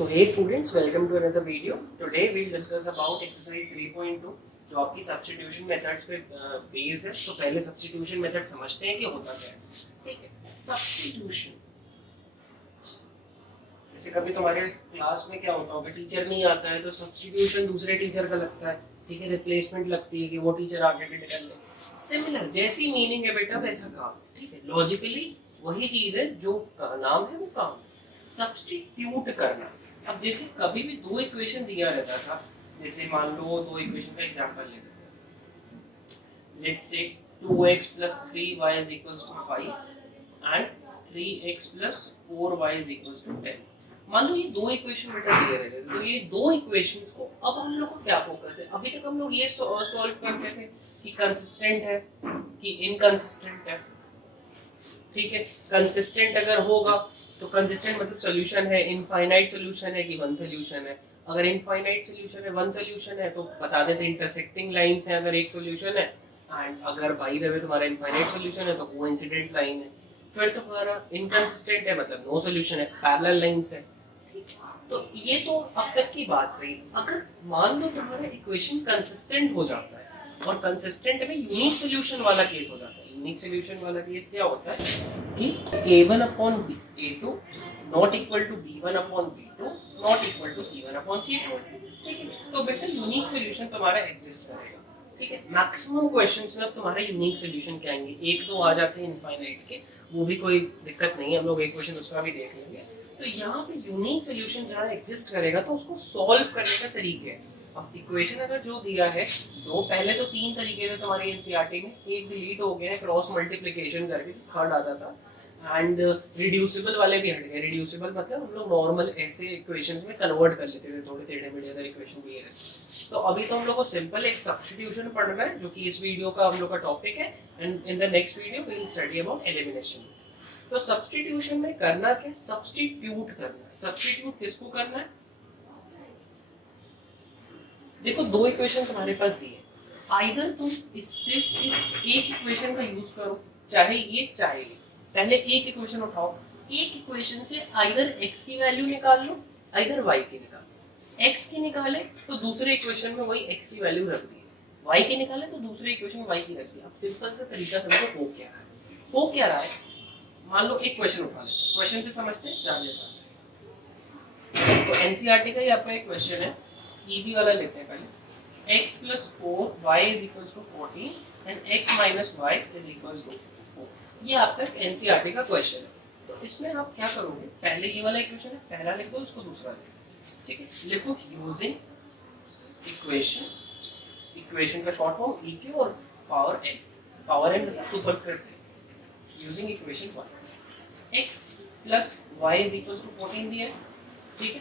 So hey students, welcome to another video. Today we'll discuss about exercise 3.2 जो आपकी substitution methods पे based है. तो पहले सब्स्टिट्यूशन मेथड समझते हैं कि होता क्या है. ठीक है, सब्स्टिट्यूशन जैसे कभी तुम्हारे क्लास में क्या होता होगा, टीचर नहीं आता है तो सब्स्टिट्यूशन दूसरे टीचर का लगता है. ठीक है, रिप्लेसमेंट लगती है कि वो टीचर आगे के कर ले. सिमिलर जैसी मीनिंग है बेटा वैसा काम. ठीक है, लॉजिकली वही चीज है, जो नाम है वो काम. सब्स्टिट्यूट करना. अब जैसे कभी भी दो इक्वेशन दिया रहता था, जैसे मान लो दो इक्वेशन का एग्जांपल लेते हैं. Let's say 2x + 3y = 5 and 3x + 4y = 10. मान लो ये दो इक्वेशन बेटा दिए रहते, तो ये दो इक्वेशंस को अब हम लोग को क्या फोकस है. अभी तक हम लोग ये सॉल्व करते थे कि कंसिस्टेंट है कि इनकंसिस्टेंट है. ठीक है, कंसिस्टेंट अगर होगा तो कंसिस्टेंट मतलब सोल्यूशन है, इनफाइनाइट सोल्यूशन है कि वन सोल्यूशन है. अगर इनफाइनाइट सोल्यूशन है, वन सोल्यूशन है, तो बता देते इंटरसेक्टिंग लाइंस है अगर एक सोल्यूशन है. एंड अगर बाई द वे तुम्हारा इनफाइनाइट सोल्यूशन है तो कोइंसिडेंट लाइन है. फिर तुम्हारा इनकंसिस्टेंट है मतलब नो सोल्यूशन है, पैरेलल लाइंस है. तो ये तो अब तक की बात रही. अगर मान लो तुम्हारा इक्वेशन कंसिस्टेंट हो जाता है और कंसिस्टेंट में यूनिक सोल्यूशन वाला केस हो जाता है. यूनिक सोल्यूशन वाला केस क्या होता है कि a1/a2 not equal to b1/b2 not equal to c1/c2. ठीक है, तो बेटा यूनिक सोल्यूशन तुम्हारा एग्जिस्ट करेगा. ठीक है, मैक्सिमम क्वेश्चंस में अब तुम्हारे यूनिक सोल्यूशन क्या आएंगे. एक दो आ जाते हैं इनफाइनाइट के, वो भी कोई दिक्कत नहीं है, हम लोग एक क्वेश्चन उसका भी देख लेंगे. तो यहाँ पे यूनिक सोल्यूशन जहाँ एग्जिस्ट करेगा तो उसको सॉल्व करने का तरीके है. अब इक्वेशन अगर जो दिया है, तो पहले तो तीन तरीके थे तुम्हारी एनसीईआरटी में. एक डिलीट हो गया है क्रॉस मल्टीप्लिकेशन करके, थर्ड आता था. एंड रिड्यूसिबल वाले भी हट गए. रिड्यूसिबल मतलब हम लोग नॉर्मल ऐसे इक्वेशंस में कन्वर्ट कर लेते थे, थोड़े टेढ़े मेढ़े अगर इक्वेशन दिए रहते. तो अभी तो हम लोग को सिंपल एक सब्स्टिट्यूशन पढ़ना है, जो कि इस वीडियो का हम लोग का टॉपिक है. And in the next video we will study about elimination. तो सब्स्टिट्यूशन में करना क्या, सब्स्टिट्यूट करना है. सब्स्टिट्यूट किसको करना है. देखो दो इक्वेशन तुम्हारे पास दिए, आइदर तुम इससे इस एक इक्वेशन का यूज करो, चाहे ये चाहे ये. पहले एक इक्वेशन उठाओ, एक इक्वेशन से आइदर x की वैल्यू निकाल लो, आइदर y की निकाल. x की निकाले तो दूसरे इक्वेशन में वही x की वैल्यू रख दी, y की निकाले तो दूसरे इक्वेशन में y की रख दी. अब सिंपल सा तरीका समझो हो क्या रहा है. हो क्या रहा है, मान लो एक क्वेश्चन उठा ले, क्वेश्चन से समझते हैं जान जैसा. तो एनसीईआरटी का ही आपका एक क्वेश्चन है, इजी वाला लेते हैं पहले. x + 4 y = 14 and x - y = 4. ये आपका एनसीईआरटी का क्वेश्चन है. तो इसमें आप क्या करोगे, पहले ये वाला इक्वेशन है, पहला लिख दो, उसको दूसरा लिख दो. ठीक है, लिखो यूजिंग इक्वेशन. इक्वेशन का शॉर्ट फॉर्म EQ और पावर n. पावर n मतलब superscript. Using equation 1, x + y = 14 दिया है. ठीक है,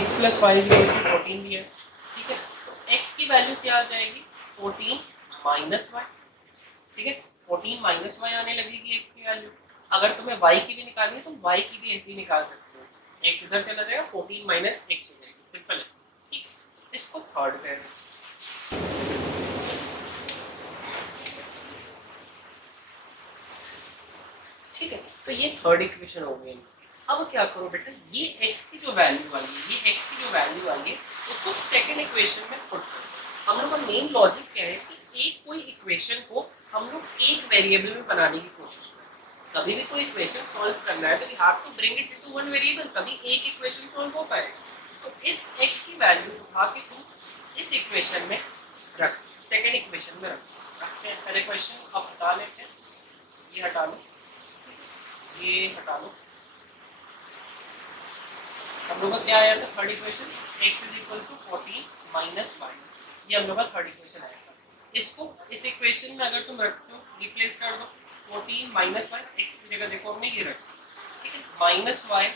x + y = 14 दिया है. ठीक है, तो x की वैल्यू क्या आ जाएगी, 14 - y. ठीक है, 14 - y आने लगेगी x की वैल्यू. अगर तुम्हें y की भी निकालनी है तो y की भी ऐसे ही निकाल सकते हो. x इधर चला जाएगा, 14 - x हो जाएगी. सिंपल है. ठीक है, इसको थर्ड पे ठीक है, तो ये थर्ड इक्वेशन हो गई. अब क्या करो बेटा, ये x की जो वैल्यू आई है, ये x की जो वैल्यू आई है उसको सेकंड इक्वेशन में पुट करो. हम लोग का मेन लॉजिक क्या है कि एक कोई इक्वेशन को हम लोग एक वेरिएबल में बनाने की कोशिश करें. कभी भी कोई इक्वेशन सॉल्व करना है तो we have to bring it into one variable, तभी एक इक्वेशन सॉल्व हो पाएगा. तो इस x की वैल्यू उठा के तुम इस इक्वेशन में रख, सेकंड इक्वेशन में रखते हैं. पहले क्वेश्चन अब हटा लेते हैं, ये हटा लो, ये हटा लो. हम लोग का क्या आया था थर्ड इक्वेशन, x = 14 - y. ये हम लोग का थर्ड इक्वेशन आया था. इसको इस इक्वेशन में अगर तुम रखते हो, रिप्लेस कर दो. 14 - y, x की जगह देखो हमने ये रखा. ठीक है, -y = 4.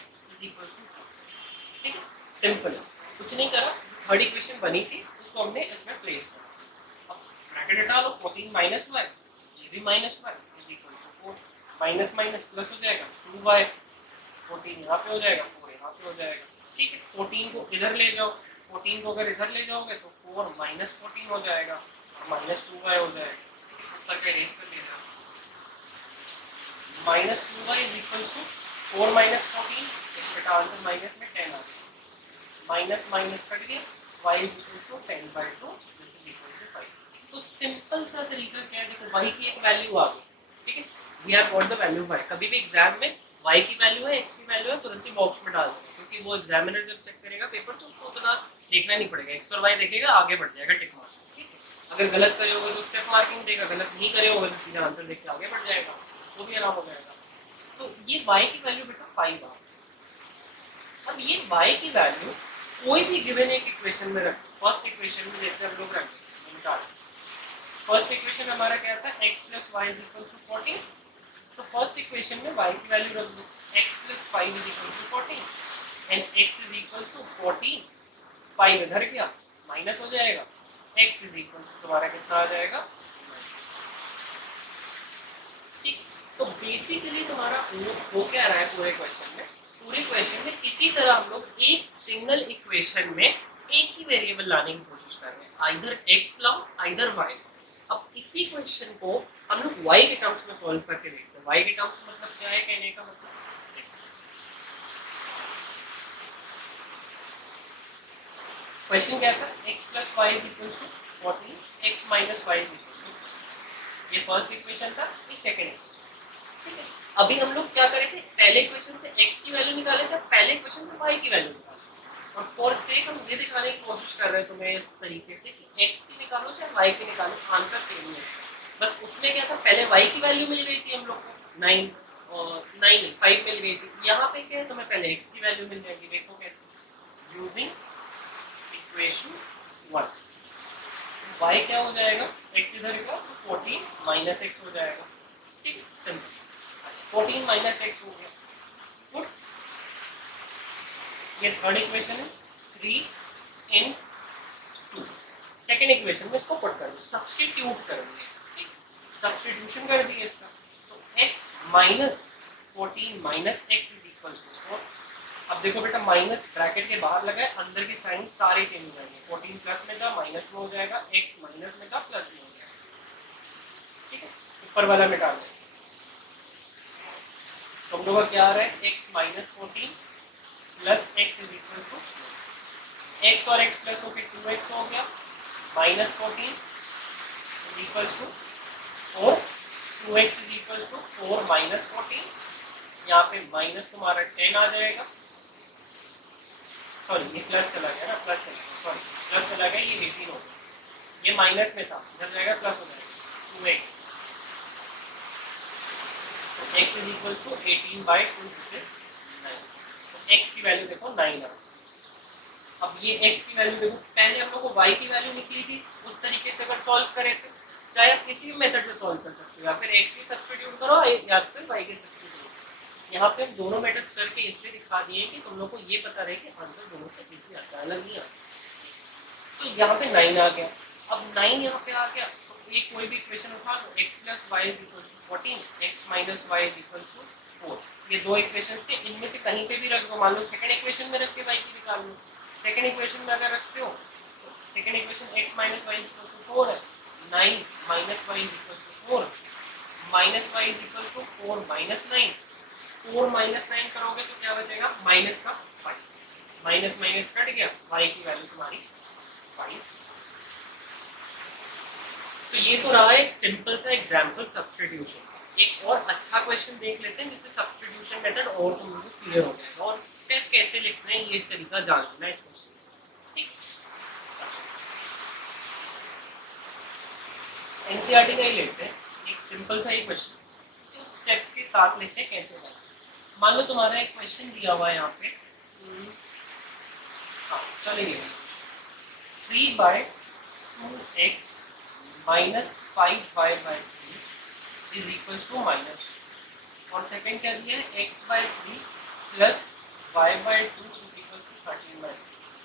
ठीक है, सिंपल है, कुछ नहीं करा. थर्ड इक्वेशन बनी थी, उसको हमने इसमें प्लेस करा. अब ब्रैकेट हटा लो, 14 - y, ये भी -y = 4. माइनस माइनस प्लस हो जाएगा, 2y. 14 यहाँ पे हो जाएगा, 4 यहाँ पे हो जाएगा. ठीक है, 14 को इधर ले जाओ, 14 को अगर इधर ले जाओगे तो 4 - 14 हो जाएगा और -2y हो जाएगा. तक इरेज कर देना. -2y = 4 - 14, इसका आंसर माइनस में 10 आ जाएगा. माइनस माइनस कट गया, y is equal to 10/2 which is equal to 5। तो सिंपल सा तरीका क्या है, देखो y की एक वैल्यू आ गई, ठीक है, we have got the value y। कभी भी एग्जाम में y की वैल्यू है, x की वैल्यू है, तुरंत ही बॉक्स में डाल दो, क्योंकि वो एग्जामिनर जब चेक करेगा पेपर तो उसको उतना देखना नहीं पड़ेगा, x और y देखेगा, आगे बढ़ जाएगा टिक मार्क, ठीक है। अगर गलत करे होगे तो स्टेप मार्किंग देगा, गलत नहीं करे होगे तो सीधा आंसर देख के आगे बढ़ जाएगा, उसको भी आराम हो जाएगा। तो ये y की वैल्यू बेटा 5 आ। अब ये y की वैल्यू कोई भी गिवन एक इक्वेशन में रख, फर्स्ट इक्वेशन में जैसे हम लोग रखते हैं, फर्स्ट इक्वेशन हमारा क्या था, x + y = 14। तो फर्स्ट इक्वेशन में y की वैल्यू रख दो, x + 5 = 14 एंड x = 14, 5 इधर क्या माइनस हो जाएगा, x तुम्हारा कितना आ जाएगा, ठीक। तो बेसिकली तुम्हारा हो क्या रहा है पूरे क्वेश्चन में, पूरे क्वेश्चन में इसी तरह हम लोग एक सिंगल इक्वेशन में एक ही वेरिएबल लाने की कोशिश कर रहे हैं, आइदर x लाओ आइदर y। अब इसी क्वेश्चन को हम लोग y के टर्म्स में सॉल्व करके देखते हैं। y के टर्म्स मतलब क्या है, कहने का मतलब क्वेश्चन क्या था, x + y = 14, x - y = 2। ये फर्स्ट इक्वेशन था, ये सेकंड इक्वेशन, ठीक है। अभी हम लोग क्या करे थे, पहले इक्वेशन से x की वैल्यू निकाले थे, पहले इक्वेशन से y की वैल्यू निकाले, और फॉर सेक हम ये दिखाने की कोशिश कर रहे थे तुम्हें इस तरीके से कि x की निकालो चाहे y की निकालो, आंसर सेम ही है। बस उसमें क्या था, पहले y की वैल्यू मिल गई थी हम लोग को 9 और 9 5 मिल गई थी, यहाँ पे क्या है तुम्हें पहले x की वैल्यू मिल जाएगी। देखो कैसे, यूजिंग इक्वेशन 1 y क्या हो जाएगा, x इधर का तो 14 - x हो जाएगा, ठीक है, सिंपल। 14 - x हो गया, गुड। ये थर्ड इक्वेशन है, 3 इन 2। सेकेंड इक्वेशन में इसको पुट कर दो, सब्स्टिट्यूट कर दिए, ठीक, सब्स्टिट्यूशन कर दिए इसका। तो x - 14 - x = 4। अब देखो बेटा, माइनस ब्रैकेट के बाहर लगा है, अंदर के साइन सारे चेंज हो जाएंगे, 14 प्लस में था माइनस में हो जाएगा, x माइनस में था प्लस में हो जाएगा, ठीक है। ऊपर वाला मिटा दें, तो हम लोग का क्या आ रहा है, x - 14 + x = x और x प्लस होकर 2x हो गया, -14 = 4, 2x = 4 - 14, यहाँ पे माइनस तुम्हारा 10 आ जाएगा, सॉरी ये प्लस चला गया ना, प्लस चला गया, सॉरी प्लस चला गया, ये 18 हो गया, ये माइनस में था, इधर जाएगा प्लस हो जाएगा, 2x, x = 18/2 which is 9। तो x की वैल्यू देखो 9 है। अब ये x की वैल्यू देखो, पहले हम लोग को y की वैल्यू निकली थी, उस तरीके से अगर सॉल्व करे थे, चाहे आप किसी भी मेथड से सॉल्व कर सकते हो, या फिर x की सब्स्टिट्यूट करो या फिर y की सब्स्टिट्यूट। यहाँ पे हम दोनों मेथड करके इसलिए दिखा दिए कि तुम लोग को ये पता रहे कि आंसर दोनों से एक ही आता है, अलग नहीं आता। तो यहाँ पे 9 आ गया, अब 9 यहाँ पे आ गया, तो एक कोई भी इक्वेशन उठा लो, x + y = 14, x - y = 4। ये दो इक्वेशन थे, इनमें से कहीं पे भी रख दो, मान लो सेकंड इक्वेशन में रख के y की निकाल लो, सेकंड इक्वेशन में अगर रखते हो तो सेकंड इक्वेशन x - y = 4 है, 9 - y = 4, -y = 4 - 9, 4 - 9 करोगे तो क्या बचेगा, माइनस का 5, माइनस माइनस कट गया, y की वैल्यू तुम्हारी 5। तो ये तो रहा एक सिंपल सा एग्जांपल सब्स्टिट्यूशन। एक और अच्छा क्वेश्चन देख लेते हैं जिससे सब्स्टिट्यूशन मेथड और तुम लोगों को क्लियर हो जाएगा, और स्टेप कैसे लिखना है ये तरीका जान लेना है इस क्वेश्चन, ठीक। एनसीईआरटी का ही लेते हैं, एक सिंपल सा ही क्वेश्चन, तो स्टेप्स के साथ लेते हैं कैसे करना। मान लो तुम्हारा एक क्वेश्चन दिया हुआ है यहाँ पे, हाँ चलिए, 3/2x - 5y/3 = -, और सेकंड क्या दिया है, x/3 + y/2 = 13/6।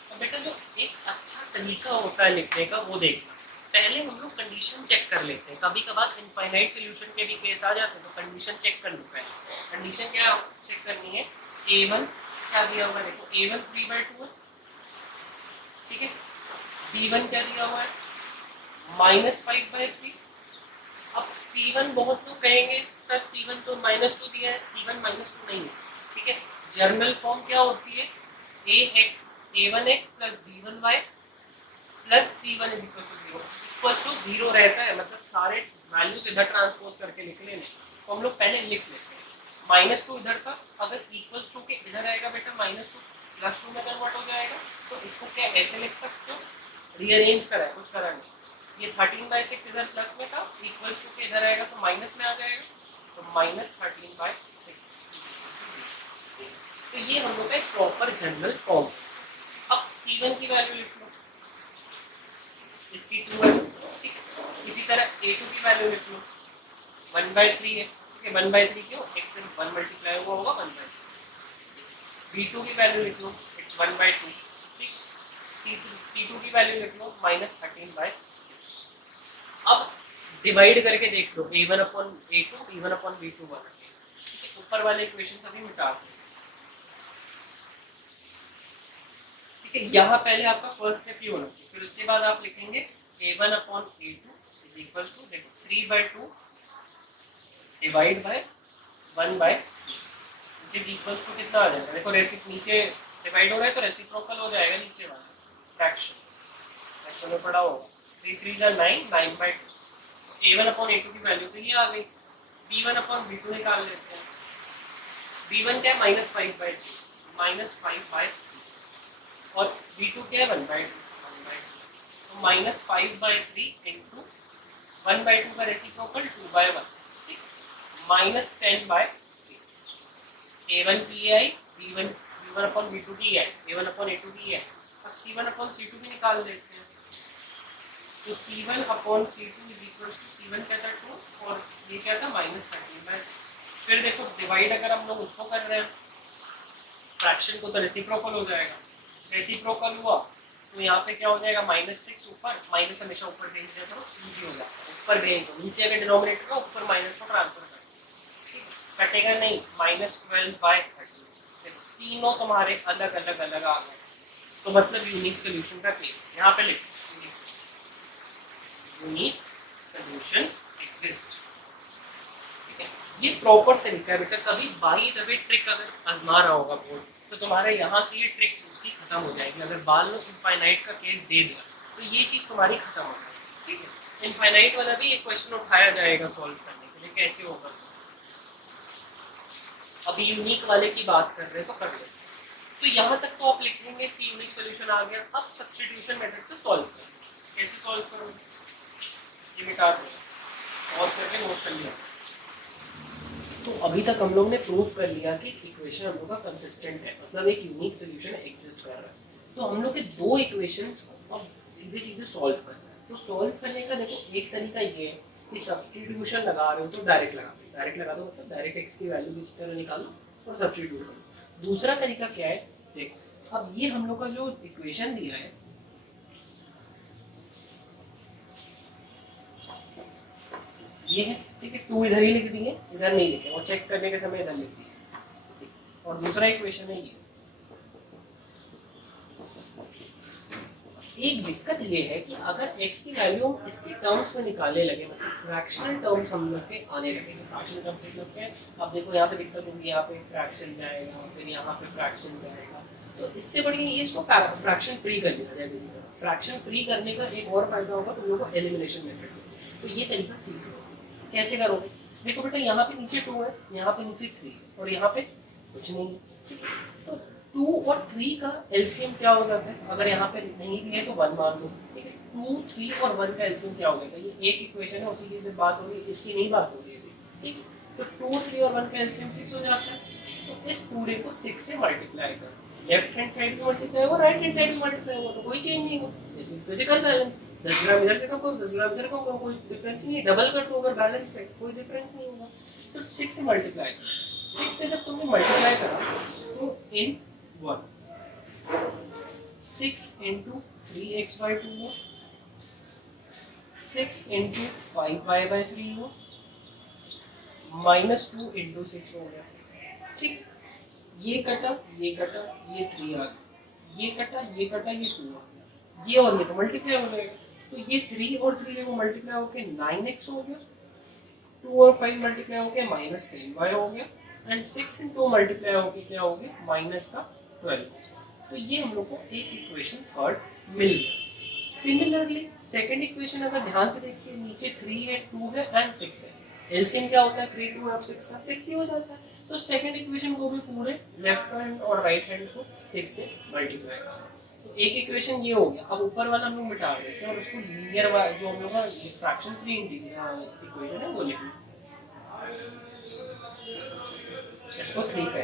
तो बेटा जो एक अच्छा तरीका होता है लिखने का वो देखना, पहले हम लोग कंडीशन चेक कर लेते हैं, कभी कभार इनफाइनाइट सॉल्यूशन के भी केस आ जाते हैं, तो कंडीशन चेक कर लो पहले। कंडीशन क्या चेक करनी है, a1 क्या दिया हुआ है, देखो a1 3/2 है, ठीक है, b1 क्या दिया हुआ है, -5/3। अब c1 बहुत लोग कहेंगे सर c1 तो -2 दिया है, c1 -2 नहीं है, ठीक है। जर्नल फॉर्म क्या होती है, ax a1x plus b1y plus c1 is equal to 0 रहता है, मतलब सारे वैल्यूज इधर ट्रांसपोज करके लिख लेने, तो हम लोग पहले लिख लेते हैं। -2 इधर था, अगर इक्वल्स टू के इधर आएगा बेटा -2 +2 में कन्वर्ट हो जाएगा, तो इसको क्या ऐसे लिख सकते हो, रीअरेंज करा है, कुछ करा नहीं। ये 13/6 इधर प्लस में था, इक्वल्स टू के इधर आएगा तो माइनस में आ जाएगा, तो -13/6। तो ये हम लोग का एक प्रॉपर जनरल फॉर्म। अब c1 की वैल्यू लिख लो, इसकी 2 है, ठीक है। इसी तरह a2 की वैल्यू लिख लो, 1/3 है, ठीक है। 1/3 क्यों, x से 1 मल्टीप्लाई हुआ होगा 1/3। b2 की वैल्यू लिख लो, इट्स 1/2, ठीक। c2 की वैल्यू लिख लो -13/6। अब डिवाइड करके देख लो, a1/a2 b1/b2 वाला, ठीक है। ऊपर वाले इक्वेशन सभी मिटा दो, ठीक है। यहाँ पहले आपका फर्स्ट स्टेप ये होना चाहिए, फिर उसके बाद आप लिखेंगे a1/a2 इज इक्वल टू, देखो 3/2 divide by 1/3, which is equal to कितना आ जाएगा, देखो नीचे डिवाइड हो रहा है तो रेसिप्रोकल हो जाएगा नीचे वाला फ्रैक्शन में पड़ा होगा, 3 3 9 9/2। a1/a2 की वैल्यू तो ये आ गई। b1/b2 निकाल लेते हैं, b1 क्या है -5/2 -5/3, और b2 क्या है 1/2 तो -5/3 इंटू 1/2 का रेसिप्रोकल 2/1, ठीक, -10/3। a1 की ai, b1/b2 की ai, a1/a2 की ai। अब c1/c2 भी निकाल लेते हैं, तो c1/c2 is equal to, c1 क्या था 2 और ये क्या था -13/6। फिर देखो डिवाइड अगर हम लोग उसको कर रहे हैं फ्रैक्शन को, तो रेसिप्रोकल हो जाएगा, रेसिप्रोकल हुआ तो यहाँ पे क्या हो जाएगा -6 ऊपर, माइनस हमेशा ऊपर भेज दिया करो, इजी हो जाता है, ऊपर भेज दो, नीचे अगर डिनोमिनेटर का ऊपर माइनस को ट्रांसफर कर, ठीक है। कटेगा नहीं, -12/30, तीनों तुम्हारे अलग अलग अलग आ गए, तो मतलब यूनिक सोल्यूशन का केस यहाँ पे लिखो, यूनिक सोल्यूशन एग्जिस्ट, ठीक है। ये प्रॉपर तरीका है बेटा, कभी बाई द वे ट्रिक अगर आजमा रहा होगा बोर्ड, तो तुम्हारे यहाँ से ये ट्रिक उसकी खत्म हो जाएगी। अगर बाल ने इनफाइनाइट का केस दे दिया तो ये चीज़ तुम्हारी खत्म हो जाएगी, ठीक है। इनफाइनाइट वाला भी एक क्वेश्चन उठाया जाएगा सॉल्व करने के लिए, कैसे होगा। अभी यूनिक वाले की बात कर रहे हैं तो कर ले, तो यहाँ तक तो आप लिख लेंगे कि यूनिक सोल्यूशन आ गया। अब सब्स्टिट्यूशन मेथड से सॉल्व करें, कैसे सॉल्व करोगे, ये मिटा दो, पॉज करके नोट कर लिया। तो अभी तक हम लोग ने प्रूव कर लिया कि इक्वेशन हम लोग का कंसिस्टेंट है, मतलब एक यूनिक सोल्यूशन एग्जिस्ट कर रहा है। तो हम लोग के दो इक्वेशंस अब सीधे सीधे सॉल्व करना है। तो सॉल्व करने का देखो एक तरीका ये है कि सब्स्टिट्यूशन लगा रहे हो तो डायरेक्ट लगा दो, मतलब डायरेक्ट एक्स की वैल्यू इस तरह निकालो और सब्स्टिट्यूट करो। दूसरा तरीका क्या है, देखो अब ये हम लोग का जो इक्वेशन दिया है ये है, ठीक है। 2 इधर ही लिख दिए, इधर नहीं लिखे, और चेक करने के समय इधर लिख दिए, और दूसरा इक्वेशन है ये। एक दिक्कत ये है कि अगर x की वैल्यू हम इसके टर्म्स में निकालने लगे, मतलब फ्रैक्शनल टर्म्स हम लोग के आने लगेंगे, फ्रैक्शनल टर्म्स मतलब क्या है, अब देखो यहाँ पे दिक्कत होगी, यहाँ पे फ्रैक्शन जाएगा, फिर यहाँ पे फ्रैक्शन जाएगा, तो इससे बढ़िया ये इसको फ्रैक्शन फ्री कर लिया जाए। बेसिकली फ्रैक्शन फ्री करने का एक और फायदा होगा तुम लोगों को, एलिमिनेशन मेथड। तो ये तरीका सीख लो, कैसे करोगे। देखो बेटा यहाँ पे नीचे 2 है, यहाँ पे नीचे 3 और यहाँ पे कुछ नहीं है, ठीक है। तो 2 और 3 का एलसीएम क्या हो जाता है, अगर यहाँ पे नहीं भी है तो 1 मान लो, ठीक है। 2, 3 और 1 का एलसीएम क्या हो जाएगा, ये एक इक्वेशन है, उसी की जब बात हो रही है, इसकी नहीं बात हो रही है, ठीक है। तो 2, 3 और 1 का एलसीएम 6 हो जाता है। तो इस पूरे को 6 से मल्टीप्लाई कर, लेफ्ट हैंड साइड में मल्टीप्लाई होगा, राइट हैंड साइड में मल्टीप्लाई होगा, तो कोई चेंज नहीं होगा, जैसे फिजिकल बैलेंस। 10 ग्राम इधर से कम करो, 10 ग्राम इधर कम करो, कोई डिफरेंस नहीं है। डबल कर दो अगर बैलेंस है, कोई डिफरेंस नहीं होगा। तो 6 से मल्टीप्लाई करो, 6 से जब तुमने मल्टीप्लाई करा तो इन 1 6 इंटू 3x/2 हो, 6 इंटू 5y/3 हो, -2 इंटू 6 हो गया, ठीक। ये कटा, ये कटा, ये 3 आ गया, ये कटा, ये कटा, ये 2 आ गया, ये और ये तो मल्टीप्लाई हो जाएगा। तो ये 3 और 3 को मल्टीप्लाई होके 9x हो गया, 2 और 5 मल्टीप्लाई होके -10y हो गया, एंड 6 इन 2 मल्टीप्लाई होके क्या हो गया, -12। तो ये हम लोग को एक इक्वेशन थर्ड मिल गया। सिमिलरली सेकंड इक्वेशन अगर ध्यान से देखिए, नीचे 3 है, 2 है एंड 6 है। एलसीएम क्या होता है 3, 2 और 6 का? 6 ही हो जाता है। तो सेकंड इक्वेशन को भी पूरे लेफ्ट हैंड और राइट हैंड को 6 से मल्टीप्लाई करना। तो एक इक्वेशन ये हो गया। अब ऊपर वाला हम लोग मिटा देते हैं और उसको लीनियर जो हम लोग का फ्रैक्शन फ्री इक्वेशन है वो लिखना, इसको 3 पे।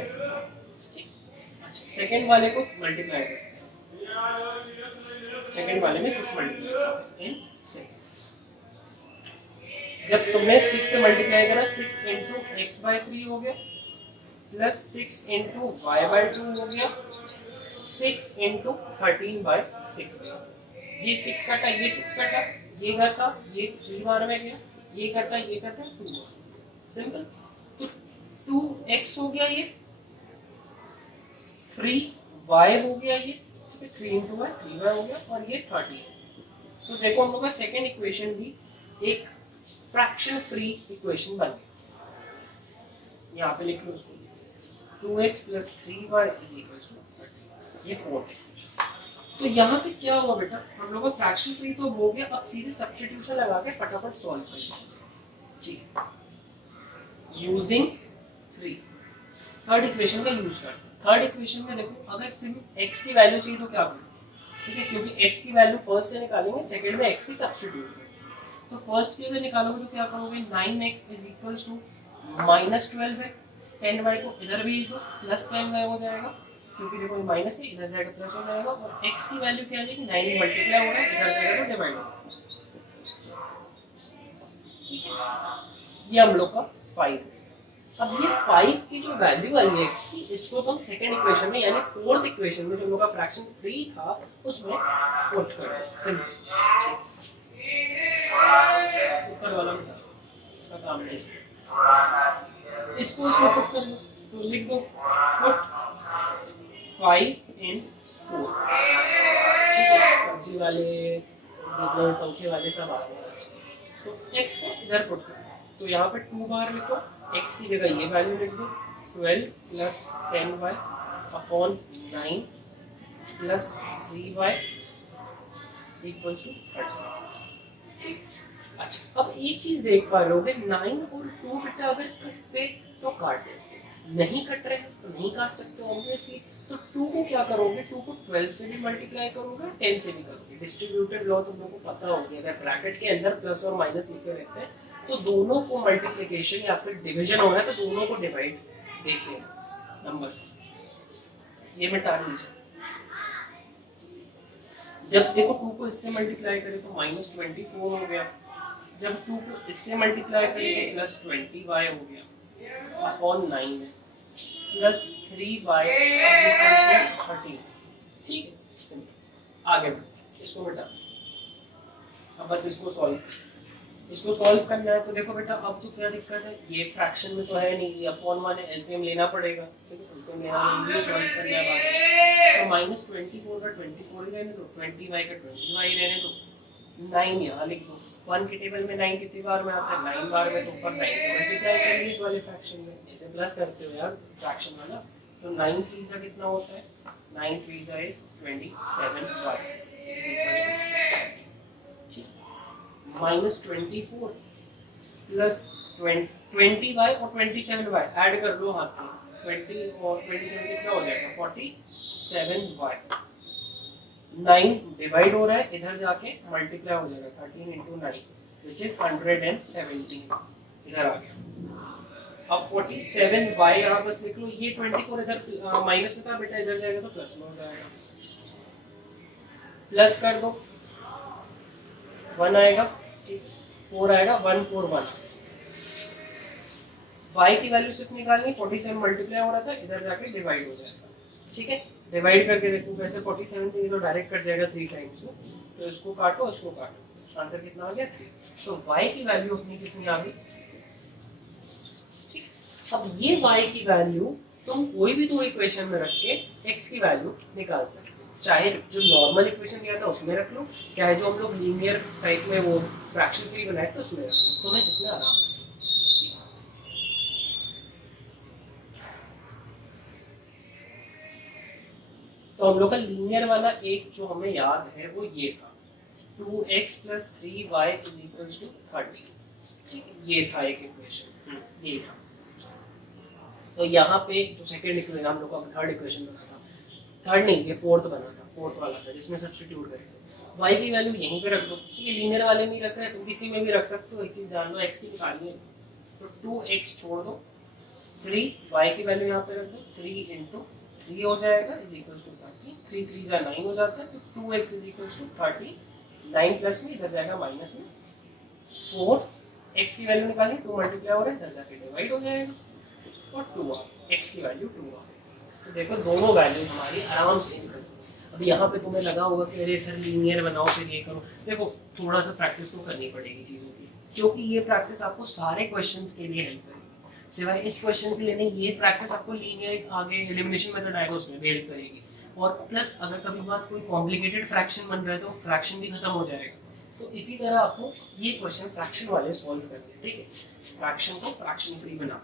अच्छा, सेकंड वाले को मल्टीप्लाई करते हैं, सेकंड वाले में 6 मल्टीप्लाई इन सेकंड। जब तुमने 6 से मल्टीप्लाई करा, 6 इंटू एक्स बाई 3 हो गया, प्लस 6 इंटू वाई बाई 2 हो गया, 6 इंटू 13 बाई 6 हो गया। ये 6 कटा, ये 6 कटा, ये घटा, ये 3 बार में गया, ये घटा, ये घटा, 2 बार। सिंपल। तो 2x हो गया, ये 3y हो गया, ये 3 इंटू वाई 3y हो गया, और ये 30। तो देखो हम लोग का सेकेंड इक्वेशन भी एक फ्रैक्शन फ्री इक्वेशन बन गई। यहाँ पे लिख लो उसको, 2x plus 3y is equal to 30। ये फोर्थ इक्वेशन। तो यहाँ पे क्या हुआ बेटा, हम लोग का फ्रैक्शन फ्री तो हो गया। अब सीधे सब्स्टिट्यूशन लगा के फटाफट सॉल्व कर लिया जी, यूजिंग 3। थर्ड इक्वेशन का यूज करते हैं। थर्ड इक्वेशन में देखो, अगर सिर्फ x की वैल्यू चाहिए तो क्या करें, ठीक है, क्योंकि x की वैल्यू फर्स्ट से निकालेंगे, सेकंड में x की सब्स्टिट्यूट। तो फर्स्ट की अगर निकालोगे तो क्या करोगे, 9x इज इक्वल टू -12 है, 10y को इधर भी लिखो, प्लस 10y हो जाएगा, क्योंकि देखो ये माइनस है, इधर जाएगा प्लस हो जाएगा, और x की वैल्यू क्या आ जाएगी, 9 मल्टीप्लाई हो रहा है, इधर जाएगा तो डिवाइड हो जाएगा। ठीक है, ये हम लोग का 5 है। अब ये 5 की जो वैल्यू आई है x की, इसको तुम सेकंड इक्वेशन में यानी फोर्थ इक्वेशन में जो हम लोग का फ्रैक्शन फ्री था उसमें पुट कर दो। सिंपल। ऊपर वाला में इसका काम नहीं, इसको इसमें पुट कर दो। तो लिख दो पुट 5 in 4। ठीक है, सब्जी वाले जितने पंखे वाले सब आ गए। तो x को इधर पुट कर दो। तो यहाँ पे 2 बार लिखो, x की जगह ये वैल्यू लिख दो, 12 plus 10y upon 9 plus 3y equals to 30। अच्छा, अब एक चीज देख पा रहे होगे, 9 और 2 बेटा अगर कटते तो काट देते, नहीं कट रहे हैं तो नहीं काट सकते ऑब्वियसली। तो 2 को क्या करोगे, 2 को 12 से भी मल्टीप्लाई करोगे, 10 से भी करोगे। डिस्ट्रीब्यूटिव लॉ तुम लोगों को पता होगा, अगर ब्रैकेट के अंदर प्लस और माइनस लिखे रहते हैं तो दोनों को मल्टीप्लिकेशन या फिर डिवीजन हो रहा है तो दोनों को डिवाइड देते हैं नंबर। ये मिटा लीजिए। जब देखो 2 को इससे मल्टीप्लाई करें तो -24 हो गया, जब 2 को इससे मल्टीप्लाई करें तो प्लस 20y हो गया अपॉन 9 में plus 3y is equal to 13। ठीक है, सिंपल। आगे बढ़ो, इसको बेटा अब बस इसको सॉल्व करना है। तो देखो बेटा अब तो क्या दिक्कत है, ये फ्रैक्शन में तो है नहीं, ये अपॉन माने एलसीएम लेना पड़ेगा। ठीक है, एलसीएम लेना है, ये सॉल्व करना है बाद। तो -24 का 24 ही रहने दो, 20y का 20y ही रहने दो, 9 यहाँ लिख दो। 1 के टेबल में 9 कितनी बार में आता है, 9 बार में। तो ऊपर 9 से मल्टीप्लाई करेंगे इस वाले फ्रैक्शन में, ऐसे प्लस करते हो यार फ्रैक्शन वाला। तो 9 3 कितना होता है, 9 3 is 27y is equal to -24 plus 20y और 27y ऐड कर लो हाथ में, 20 और 27 कितना हो जाएगा, 47y। 9 डिवाइड हो रहा है, इधर जाके मल्टीप्लाई हो जाएगा, 13 इंटू 9 विच इज 117 इधर आ गया। अब 47y यहाँ बस लिख लो, ये 24 इधर माइनस में था बेटा, इधर जाएगा तो प्लस में हो जाएगा, प्लस कर दो 1 आएगा, 4 आएगा, 141। y की वैल्यू सिर्फ निकालनी, 47 मल्टीप्लाई हो रहा था, इधर जाके डिवाइड हो जाएगा। ठीक है, डिवाइड करके देखो वैसे 47 से ये तो डायरेक्ट कट जाएगा 3 टाइम्स में, तो इसको काटो इसको काटो, आंसर कितना आ गया 3। तो y की वैल्यू अपनी कितनी आ गई। ठीक, अब ये y की वैल्यू तुम कोई भी दो इक्वेशन में रख के x की वैल्यू निकाल सकते हो, चाहे जो नॉर्मल इक्वेशन दिया था उसमें रख लो, चाहे जो हम लोग लीनियर टाइप में वो फ्रैक्शन फ्री बनाए तो उसमें रख लो, तुम्हें जिसमें आराम है। तो हम लोग का लीनियर वाला एक जो हमें याद है वो ये था 2x + 3y = 30। ठीक है, ये था एक इक्वेशन, ये था। तो यहाँ पे जो सेकंड इक्वेशन हम लोग का थर्ड इक्वेशन बना था, थर्ड नहीं ये फोर्थ बना था, फोर्थ वाला था जिसमें सब्स्टिट्यूट करेंगे y की वैल्यू यहीं पे रख दो। ये लीनियर वाले में ही रख रहे हैं, तुम किसी में भी रख सकते हो। एक चीज़ जान लो, x की निकालनी है तो 2x छोड़ दो, 3 y की वैल्यू यहाँ पे रख दो, 3 × 3 हो जाएगा = 30, 3 3 जा 9 हो जाता है, तो 2x = 30, 9 प्लस में इधर जाएगा माइनस में 4, x की वैल्यू निकालें 2 मल्टीप्लाई हो रहा है, इधर जाके डिवाइड हो जाएगा और 2 आ, x की वैल्यू 2 आ। तो देखो दोनों वैल्यू हमारी आराम से निकल। अब यहाँ पे तुम्हें लगा होगा कि अरे सर लीनियर बनाओ फिर ये करो, देखो थोड़ा सा प्रैक्टिस तो करनी पड़ेगी चीज़ों की, क्योंकि ये प्रैक्टिस आपको सारे क्वेश्चंस के लिए हेल्प करेगी। सिवाय इस क्वेश्चन के लिए नहीं, ये प्रैक्टिस आपको लीनियर आगे एलिमिनेशन मेथड आएगा उसमें भी हेल्प करेगी। और प्लस अगर कभी बात कोई कॉम्प्लिकेटेड फ्रैक्शन बन रहा है तो फ्रैक्शन भी खत्म हो जाएगा। तो इसी तरह आपको ये क्वेश्चन फ्रैक्शन वाले सॉल्व करने हैं, ठीक है, फ्रैक्शन को फ्रैक्शन फ्री बना।